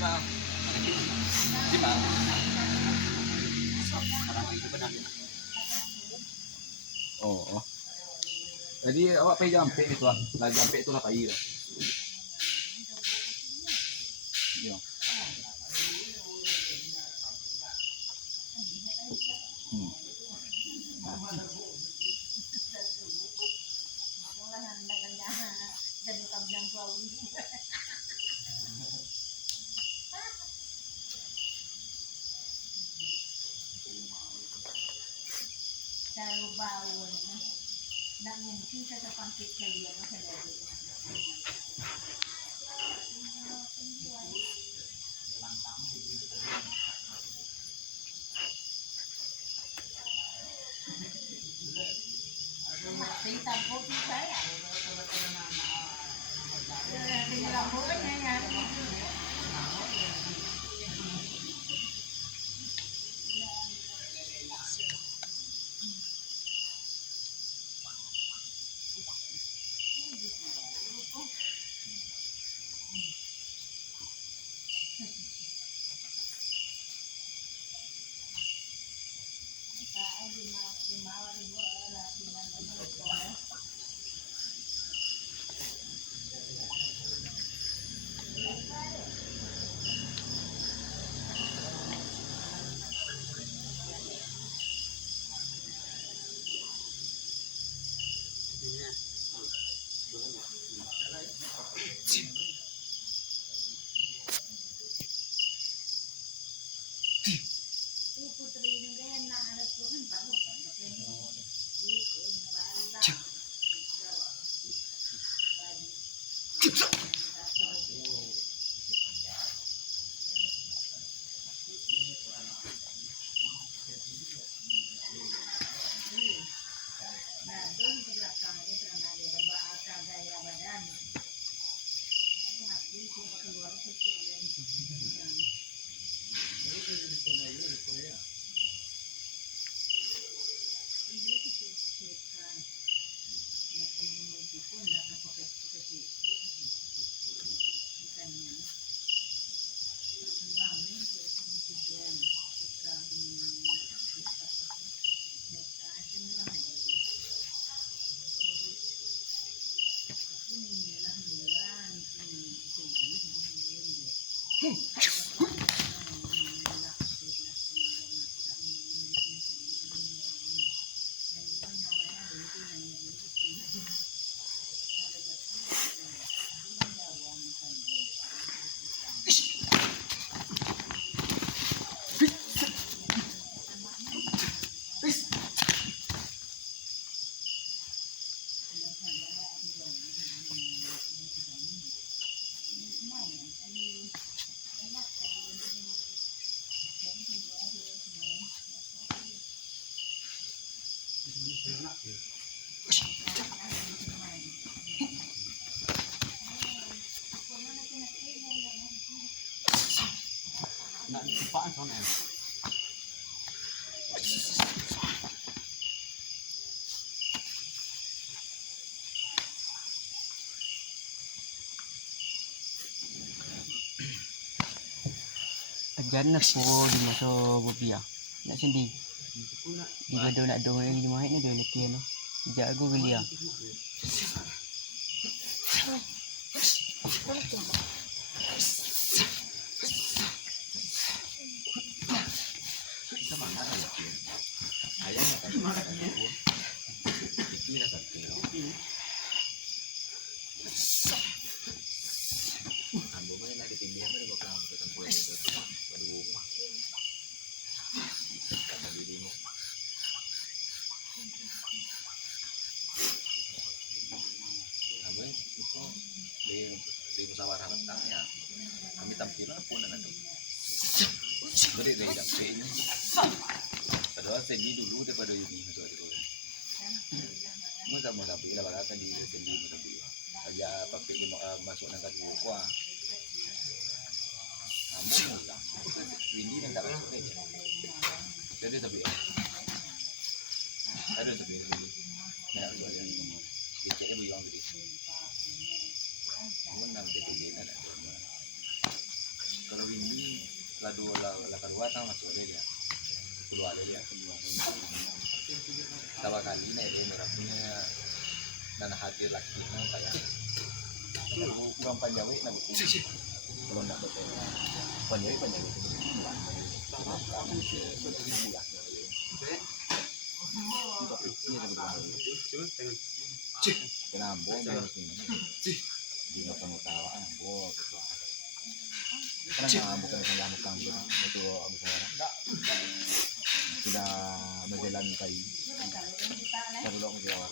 Lima. Lima. Oo. Jadi awak pergi jampe itu lah. Lah jampe itu lah kayu. Iya. Kalau bau nak mungkin saya pakai kalian saya Masih tampuk saya. Tinggal bolanya ya. Nak dipaan sana. Ajan na po di masuk rupiah. Nak sendi. Di gaduh nak dong yang di mahit ni dia nak no. Jago beli ah. Di musyawarah tentang ya kami tampilan pun ada beri dari dapet ini padahal sendi dulu daripada ini itu ada mau tapi lah bakal di sendi tapi aja pakai masuk nangkat buah kamu lah ini yang tak masuk aja jadi tapi ada tapi nah soalnya ini bilang begitu. Kamu nak jadi ada. Kalau ini la kedua sama masuk dia. Kedua dia. Tawa kali ini dia merapnya dan hati laki nang kayak. Kurang panjawi na bu. Belum nak betul. Panjawi. Kenapa di pengetahuan buat karena bukan bukan itu sudah menjalani kayu. Kalau orang Jawa